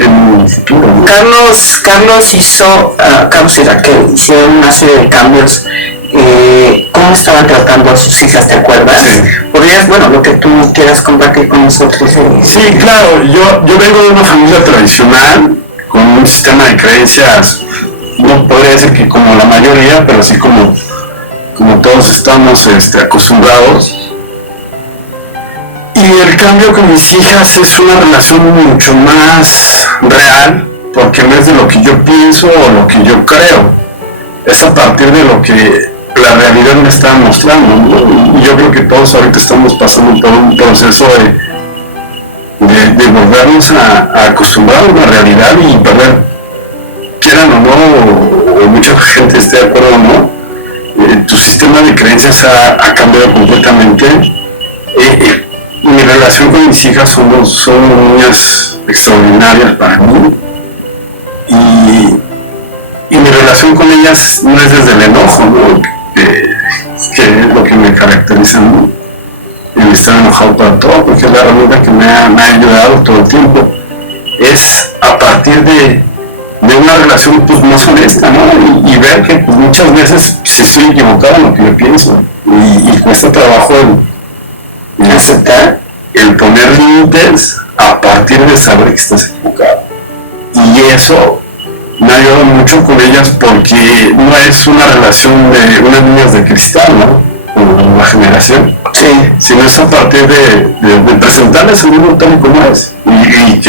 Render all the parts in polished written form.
en el futuro, ¿no? Carlos y Raquel hicieron una serie de cambios. ¿Cómo estaban tratando a sus hijas, te acuerdas? Sí. ¿Podrías, lo que tú quieras compartir con nosotros? Sí, claro, yo vengo de una familia tradicional, con un sistema de creencias, no podría decir que como la mayoría, pero sí como todos estamos acostumbrados. Y el cambio con mis hijas es una relación mucho más real, porque no es de lo que yo pienso o lo que yo creo, es a partir de lo que la realidad me está mostrando, ¿no? Y yo creo que todos ahorita estamos pasando por un proceso de volvernos a acostumbrar a una realidad y perder, quieran o no, o mucha gente esté de acuerdo o no, tu sistema de creencias ha cambiado completamente. Mi relación con mis hijas son niñas extraordinarias para mí, y mi relación con ellas no es desde el enojo, ¿no? Que es lo que me caracteriza, ¿no? El estar enojado para todo, porque es la herramienta que me ha ayudado todo el tiempo. Es a partir de una relación pues más honesta, ¿no? Y ver que pues, muchas veces si estoy equivocado en lo que yo pienso, y cuesta trabajo el aceptar, el poner límites a partir de saber que estás equivocado. Y eso me ha ayudado mucho con ellas, porque no es una relación de unas niñas de cristal, ¿no? Como la generación, Sí. sino es a partir de presentarles el mundo tal y como es, y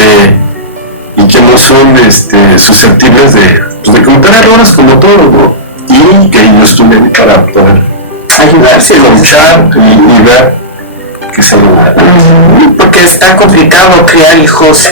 que no son susceptibles de cometer errores como todos, ¿no? Y que yo estuve para poder Ayudarse, luchar y ver que se logra. porque está complicado criar hijos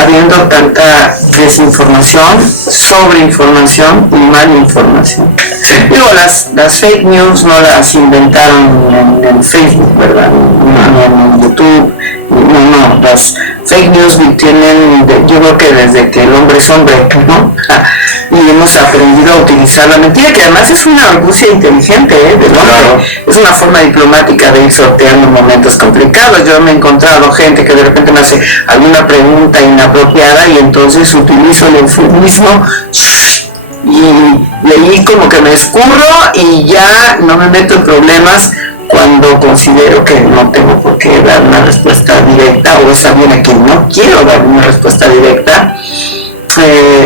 habiendo tanta desinformación, sobreinformación y malinformación. Sí. Digo, las fake news no las inventaron en Facebook, ¿verdad? Ni en YouTube. No, las fake news tienen, yo creo que desde que el hombre es hombre, ¿no? Y hemos aprendido a utilizar la mentira, que además es una argucia inteligente, del hombre. Claro. Es una forma diplomática de ir sorteando momentos complicados. Yo me he encontrado gente que de repente me hace alguna pregunta inapropiada y entonces utilizo el eufemismo y ahí como que me escurro y ya no me meto en problemas cuando considero que no tengo por qué dar una respuesta directa, o es alguien a quien no quiero dar una respuesta directa.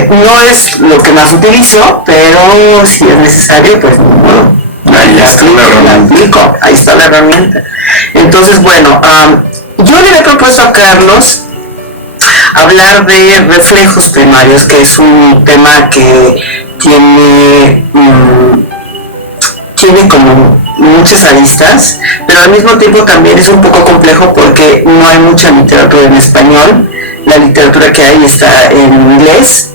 No es lo que más utilizo, pero si es necesario, pues no. Ahí está la herramienta. Ahí está la herramienta. Entonces, bueno, yo le he propuesto a Carlos hablar de reflejos primarios, que es un tema que tiene como muchas aristas, pero al mismo tiempo también es un poco complejo porque no hay mucha literatura en español. La literatura que hay está en inglés,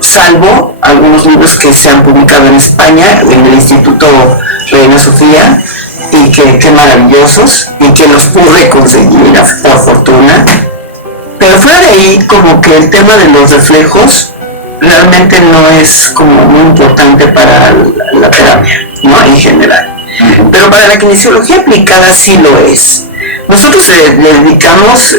salvo algunos libros que se han publicado en España, en el Instituto Reina Sofía, y que maravillosos, y que los pude conseguir por fortuna. Pero fuera de ahí, como que el tema de los reflejos realmente no es como muy importante para la terapia, ¿no? En general. Pero para la kinesiología aplicada sí lo es. Nosotros le dedicamos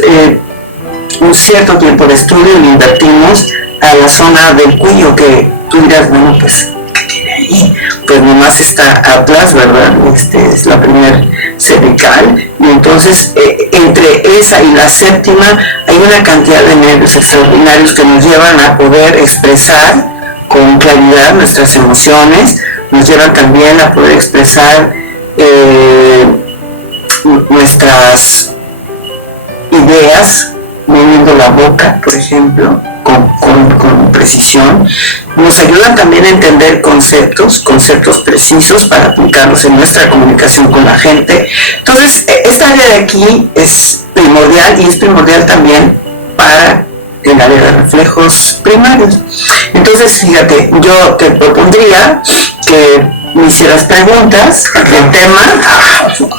un cierto tiempo de estudio y le invertimos a la zona del cuello, que tú dirás, bueno, pues, ¿qué tiene ahí? Pues nomás está Atlas, ¿verdad? Es la primer cervical, y entonces entre esa y la séptima hay una cantidad de nervios extraordinarios que nos llevan a poder expresar con claridad nuestras emociones, nos llevan también a poder expresar nuestras ideas, moviendo la boca, por ejemplo, con precisión. Nos ayudan también a entender conceptos precisos para aplicarlos en nuestra comunicación con la gente. Entonces, esta área de aquí es primordial, y es primordial también para el área de reflejos primarios. Entonces, fíjate, yo te propondría que me hicieras preguntas del tema,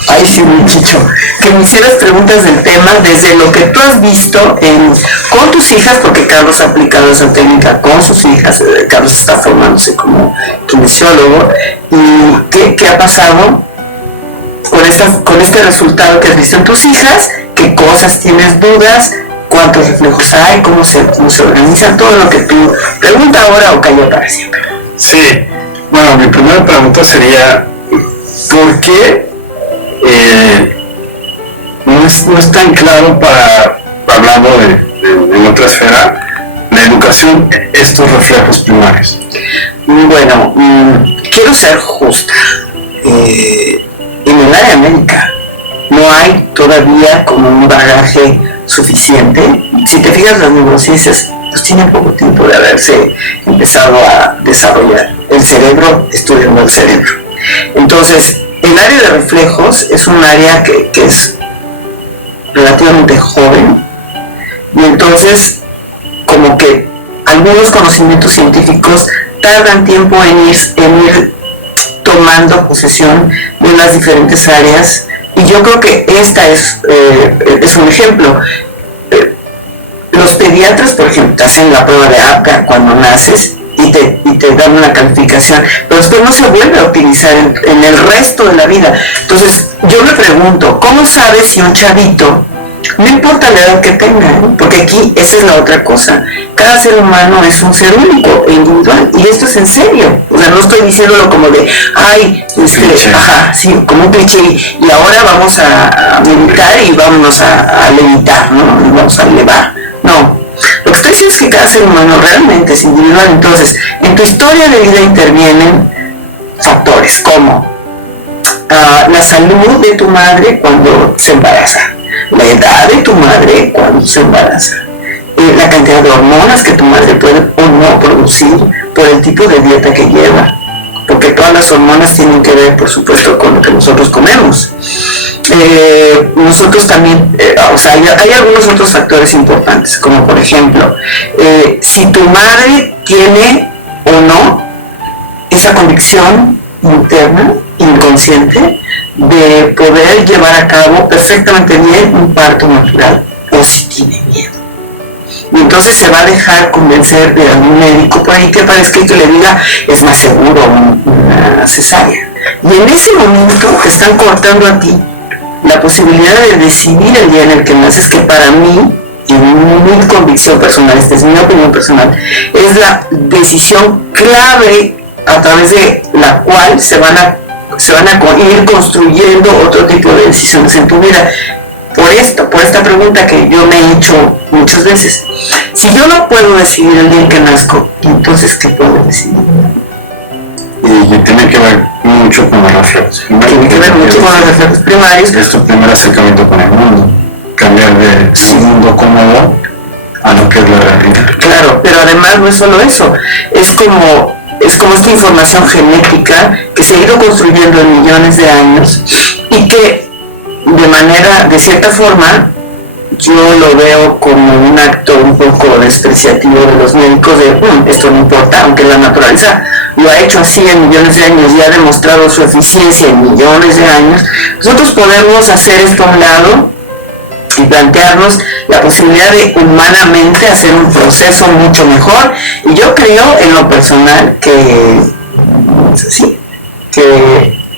ay sí, mi chicho, que me hicieras preguntas del tema desde lo que tú has visto con tus hijas, porque Carlos ha aplicado esa técnica con sus hijas. Carlos está formándose como kinesiólogo, y qué ha pasado con este resultado que has visto en tus hijas, qué cosas tienes dudas, cuántos reflejos hay, cómo se organizan, todo lo que tú pregunta ahora o cayó para siempre. Sí, bueno, mi primera pregunta sería, ¿por qué no es tan claro hablando en otra esfera, la educación, estos reflejos primarios? Bueno, quiero ser justa. En el área médica no hay todavía como un bagaje suficiente. Si te fijas, las neurociencias pues tienen poco tiempo de haberse empezado a desarrollar. El cerebro, estudiando el cerebro. Entonces, el área de reflejos es un área que es relativamente joven, y entonces como que algunos conocimientos científicos tardan tiempo en ir tomando posesión de las diferentes áreas, y yo creo que esta es un ejemplo. Los pediatras, por ejemplo, te hacen la prueba de APGAR cuando naces y te dan una calificación, pero después no se vuelve a utilizar en el resto de la vida. Entonces yo me pregunto, ¿cómo sabes si un chavito, no importa la edad que tenga, porque aquí esa es la otra cosa, cada ser humano es un ser único e individual, y esto es en serio, o sea, no estoy diciéndolo como de, ay, ajá, sí, como un cliché, y ahora vamos a meditar y vámonos a levitar, ¿no? Y vamos a elevar, no. Lo que estoy diciendo es que cada ser humano realmente es individual. Entonces, en tu historia de vida intervienen factores como la salud de tu madre cuando se embaraza, la edad de tu madre cuando se embaraza, la cantidad de hormonas que tu madre puede o no producir por el tipo de dieta que lleva, porque todas las hormonas tienen que ver, por supuesto, con lo que nosotros comemos. Nosotros también, o sea, hay algunos otros factores importantes, como por ejemplo, si tu madre tiene o no esa convicción interna, inconsciente, de poder llevar a cabo perfectamente bien un parto natural, o si tiene miedo. Y entonces se va a dejar convencer de algún médico por ahí que parezca que le diga es más seguro una cesárea. Y en ese momento te están cortando a ti la posibilidad de decidir el día en el que naces, que para mí, y mi convicción personal, esta es mi opinión personal, es la decisión clave a través de la cual se van a ir construyendo otro tipo de decisiones en tu vida. Por esta pregunta que yo me he hecho muchas veces. Si yo no puedo decidir el día en que nazco, entonces ¿qué puedo decidir? Y tiene que ver mucho con los reflejos. Tiene que ver mucho con los reflejos primarios. Es tu primer acercamiento con el mundo. Cambiar de un mundo cómodo a lo que es la realidad. Claro, pero además no es solo eso. Es como esta información genética que se ha ido construyendo en millones de años y que de cierta forma, yo lo veo como un acto un poco despreciativo de los médicos de, esto no importa, aunque la naturaleza lo ha hecho así en millones de años y ha demostrado su eficiencia en millones de años. Nosotros podemos hacer esto a un lado y plantearnos la posibilidad de humanamente hacer un proceso mucho mejor. Y yo creo en lo personal que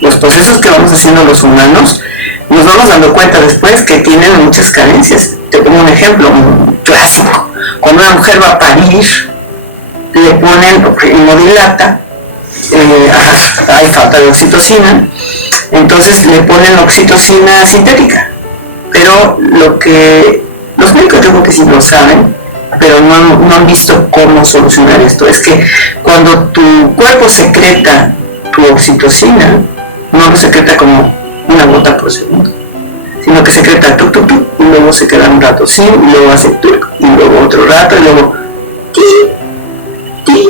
los procesos que vamos haciendo los humanos nos vamos dando cuenta después que tienen muchas carencias. Te pongo un ejemplo un clásico. Cuando una mujer va a parir, le ponen hemodilata, hay falta de oxitocina, entonces le ponen oxitocina sintética. Pero los médicos yo creo que sí lo saben, pero no han visto cómo solucionar esto. Es que cuando tu cuerpo secreta tu oxitocina, no lo secreta como una gota por segundo, sino que secreta tuc, tuc, tuc, y luego se queda un rato sin, y luego hace tuc, y luego otro rato, y luego ti, ti,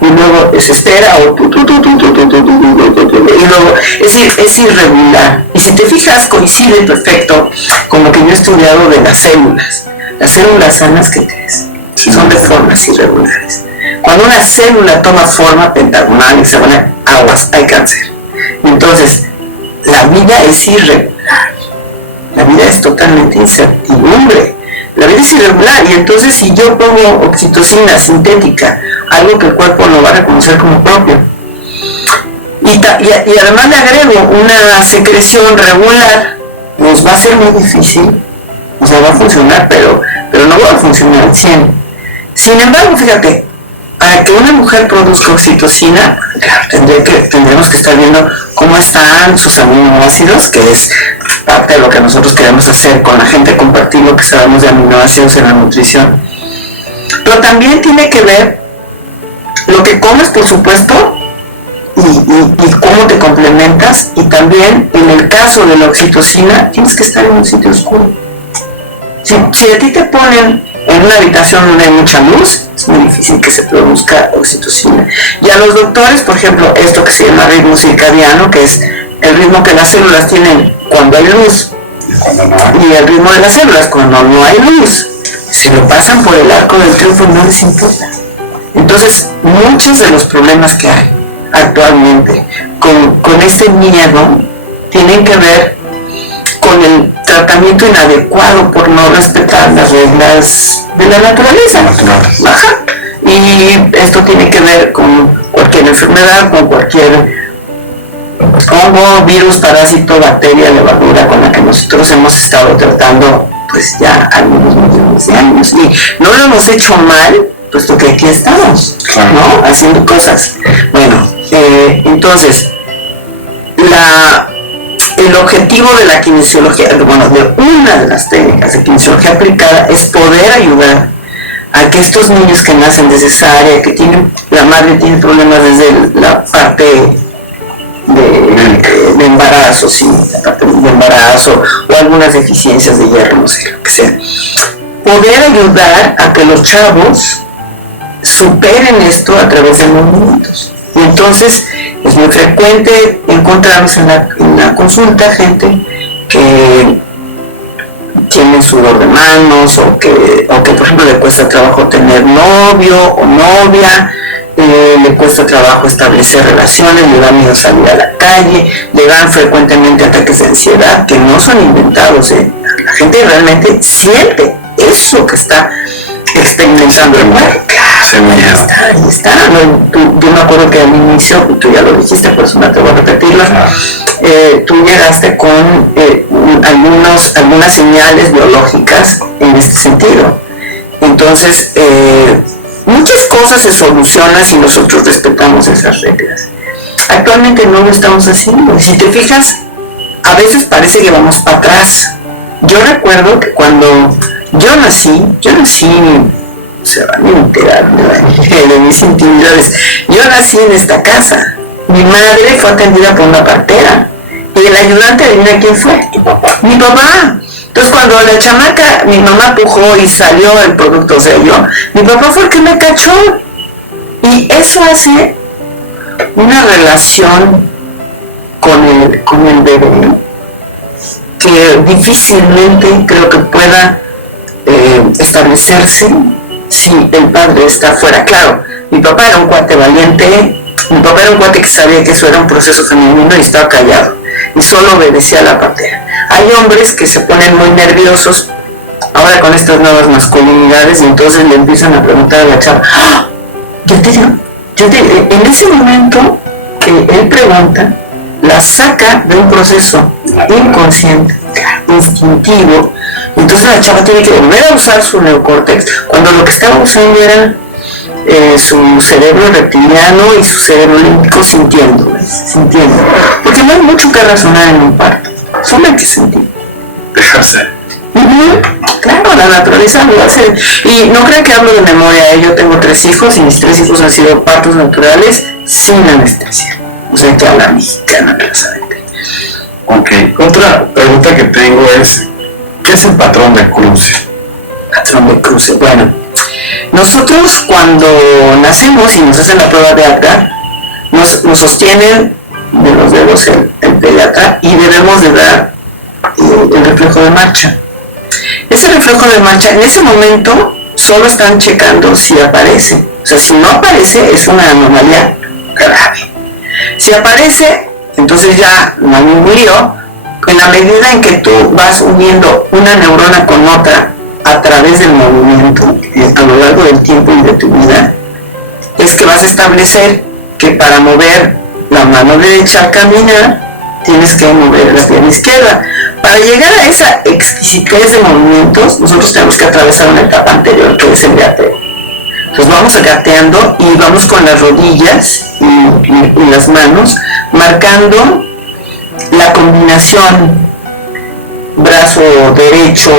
y luego se espera, o tu, tu, tu, tu, tu, tu, tu, tu, tu, tu, y luego es irregular. Y si te fijas, coincide perfecto con lo que yo he estudiado de las células sanas que crees, son de formas irregulares. Cuando una célula toma forma pentagonal, hexagonal, aguas, hay cáncer. Entonces, la vida es irregular, la vida es totalmente incertidumbre, la vida es irregular, y entonces si yo pongo oxitocina sintética, algo que el cuerpo no va a reconocer como propio, y además le agrego una secreción regular, nos va a ser muy difícil, o sea, va a funcionar, pero no funcionar al 100. Sin embargo, fíjate, para que una mujer produzca oxitocina, claro, tendremos que estar viendo cómo están sus aminoácidos, que es parte de lo que nosotros queremos hacer con la gente, compartir lo que sabemos de aminoácidos en la nutrición. Pero también tiene que ver lo que comes, por supuesto, y cómo te complementas, y también en el caso de la oxitocina tienes que estar en un sitio oscuro. Si a ti te ponen en una habitación donde hay mucha luz, es muy difícil que se produzca oxitocina. Y a los doctores, por ejemplo, esto que se llama ritmo circadiano, que es el ritmo que las células tienen cuando hay luz, y el ritmo de las células cuando no hay luz, se lo pasan por el arco del triunfo y no les importa. Entonces, muchos de los problemas que hay actualmente con este miedo tienen que ver con el tratamiento inadecuado por no respetar las reglas de la naturaleza. Ajá. Y esto tiene que ver con cualquier enfermedad, con cualquier hongo, virus, parásito, bacteria, levadura con la que nosotros hemos estado tratando pues ya algunos millones de años, y no lo hemos hecho mal, puesto que aquí estamos, ¿no? Haciendo cosas. Bueno, entonces el objetivo de la kinesiología, bueno, de una de las técnicas de kinesiología aplicada, es poder ayudar a que estos niños que nacen de cesárea, que la madre tiene problemas desde la parte de embarazo, sí, la parte de embarazo, o algunas deficiencias de hierro, no sé, lo que sea, poder ayudar a que los chavos superen esto a través de movimientos. Y entonces es muy frecuente encontrarnos en la consulta gente que tiene sudor de manos, o que por ejemplo le cuesta trabajo tener novio o novia, le cuesta trabajo establecer relaciones, le da miedo salir a la calle, le dan frecuentemente ataques de ansiedad que no son inventados. La gente realmente siente eso que está experimentando el cuerpo. Ahí está. Yo me acuerdo que al inicio, tú ya lo dijiste, por eso no te voy a repetirlo, tú llegaste con algunas señales biológicas en este sentido. Entonces, muchas cosas se solucionan si nosotros respetamos esas reglas. Actualmente no lo estamos haciendo. Si te fijas, a veces parece que vamos para atrás. Yo recuerdo que cuando yo nací, se van a enterar de mis intimidades. Yo nací en esta casa. Mi madre fue atendida por una partera. Y el ayudante, adivina quién fue. ¿Tu papá? Mi papá. Entonces cuando la chamaca, mi mamá pujó y salió el producto, o sea, mi papá fue el que me cachó. Y eso hace una relación con el bebé que difícilmente creo que pueda establecerse si el padre está fuera. Claro, mi papá era un cuate valiente, mi papá era un cuate que sabía que eso era un proceso femenino y estaba callado y solo obedecía a la partera. Hay hombres que se ponen muy nerviosos ahora con estas nuevas masculinidades y entonces le empiezan a preguntar a la chava, ¡ah! En ese momento que él pregunta, la saca de un proceso inconsciente, instintivo. Entonces la chava tiene que volver a usar su neocórtex, cuando lo que estaba usando era su cerebro reptiliano y su cerebro límbico sintiendo, porque no hay mucho que razonar en un parto, solo hay que sentir. Dejarse. Claro, la naturaleza lo hace. Y no crean que hablo de memoria, yo tengo 3 hijos y mis 3 hijos han sido partos naturales sin anestesia. O sea, que habla mexicana, precisamente. Ok, otra pregunta que tengo es, ¿qué es el patrón de cruce? Patrón de cruce, bueno, nosotros cuando nacemos y nos hacen la prueba de Apgar, nos sostienen de los dedos el pediatra y debemos de dar el reflejo de marcha. Ese reflejo de marcha, en ese momento, solo están checando si aparece. O sea, si no aparece, es una anomalía grave. Si aparece, entonces ya no hay ningún lío. En la medida en que tú vas uniendo una neurona con otra a través del movimiento a lo largo del tiempo y de tu vida, es que vas a establecer que para mover la mano derecha al caminar, tienes que mover la pierna izquierda. para llegar a esa exquisitez de movimientos, nosotros tenemos que atravesar una etapa anterior, que es el gateo. Entonces vamos gateando y vamos con las rodillas y las manos, marcando la combinación brazo derecho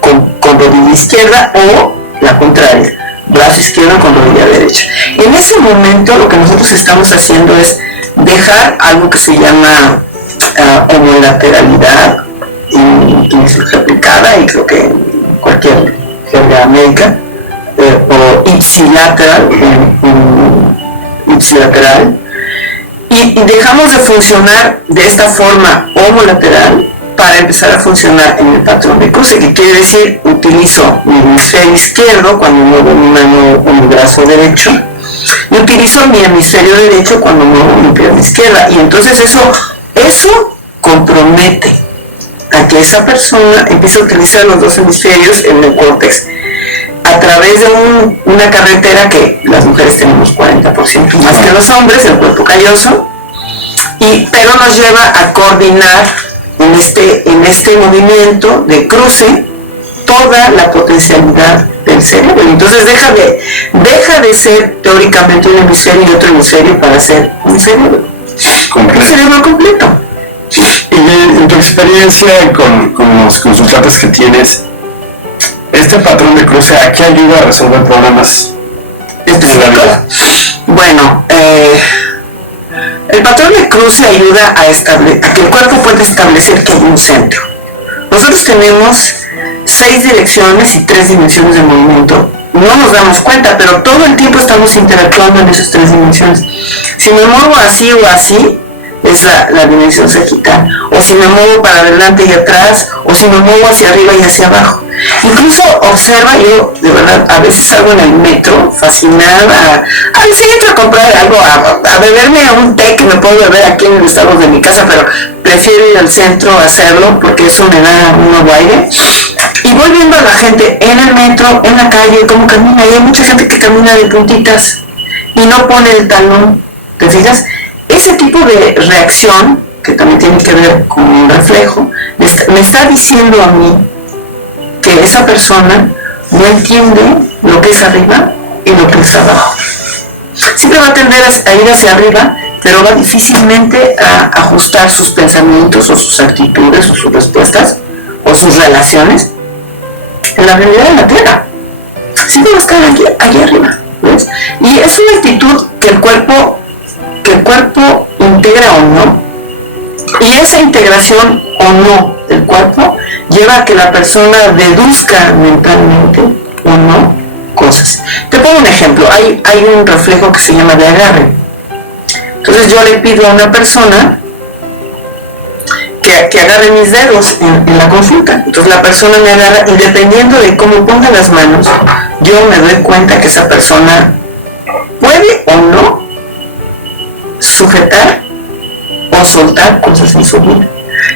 con rodilla izquierda o la contraria, brazo izquierdo con rodilla derecha. En ese momento lo que nosotros estamos haciendo es dejar algo que se llama homolateralidad en kinesiología aplicada, y creo que en cualquier jerga médica, o ipsilateral, ipsilateral, y dejamos de funcionar de esta forma homolateral para empezar a funcionar en el patrón de cruce, que quiere decir utilizo mi hemisferio izquierdo cuando muevo mi mano o mi brazo derecho, y utilizo mi hemisferio derecho cuando muevo mi pierna izquierda, y entonces eso compromete a que esa persona empiece a utilizar los dos hemisferios en el córtex a través de una carretera que las mujeres tenemos 40% más que los hombres, el cuerpo calloso, pero nos lleva a coordinar en este movimiento de cruce toda la potencialidad del cerebro. Entonces deja de ser teóricamente un hemisferio y otro hemisferio para ser un cerebro completo. Un cerebro completo. Y en tu experiencia con los consultantes que tienes, ¿este patrón de cruce a qué ayuda a resolver problemas en la vida? Bueno, el patrón de cruce ayuda a que el cuerpo pueda establecer que hay un centro. Nosotros tenemos 6 direcciones y 3 dimensiones de movimiento. No nos damos cuenta, pero todo el tiempo estamos interactuando en esas 3 dimensiones. Si me muevo así o así, es la dimensión sagital. O si me muevo para adelante y atrás, o si me muevo hacia arriba y hacia abajo. Incluso observa, yo de verdad a veces salgo en el metro fascinada, a veces entro a comprar algo, a beberme un té que me puedo beber aquí en el estado de mi casa, pero prefiero ir al centro a hacerlo porque eso me da un nuevo aire. Y voy viendo a la gente en el metro, en la calle, cómo camina, y hay mucha gente que camina de puntitas y no pone el talón, ¿te fijas? Ese tipo de reacción, que también tiene que ver con un reflejo, me está diciendo a mí que esa persona no entiende lo que es arriba y lo que es abajo. Siempre va a tender a ir hacia arriba, pero va difícilmente a ajustar sus pensamientos o sus actitudes o sus respuestas o sus relaciones en la realidad de la Tierra. Siempre va a estar aquí arriba, ¿ves? Y es una actitud que el cuerpo integra o no, y esa integración o no del cuerpo lleva a que la persona deduzca mentalmente o no cosas. Te pongo un ejemplo, hay un reflejo que se llama de agarre. Entonces yo le pido a una persona que agarre mis dedos en la consulta. Entonces la persona me agarra, y dependiendo de cómo ponga las manos, yo me doy cuenta que esa persona puede o no sujetar o soltar cosas en su vida.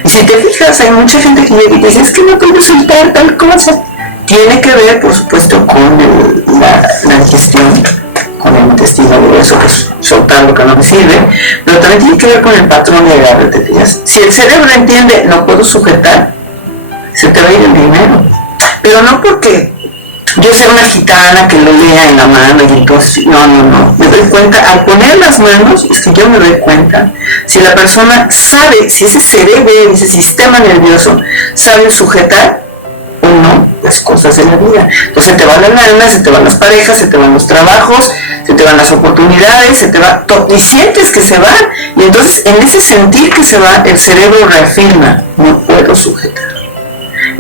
Y si te fijas, hay mucha gente que llega y te dice, es que no puedo soltar tal cosa. Tiene que ver, por supuesto, con la digestión, con el intestino grueso, que es soltar lo que no me sirve, pero también tiene que ver con el patrón de agarre, ¿te fijas? Si el cerebro entiende, no puedo sujetar, se te va a ir el dinero. Pero no porque yo sea una gitana que lo lea en la mano y entonces, no, me doy cuenta, al poner las manos, es que yo me doy cuenta si la persona sabe, si ese cerebro, ese sistema nervioso sabe sujetar o no las cosas de la vida. Entonces se te van las ganas, se te van las parejas, se te van los trabajos, se te van las oportunidades, se te va todo, y sientes que se van, y entonces en ese sentir que se va, el cerebro reafirma, no puedo sujetar.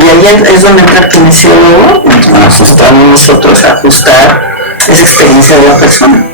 Y ahí es donde entra el kinesiólogo, entonces nos estamos nosotros a ajustar esa experiencia de la persona.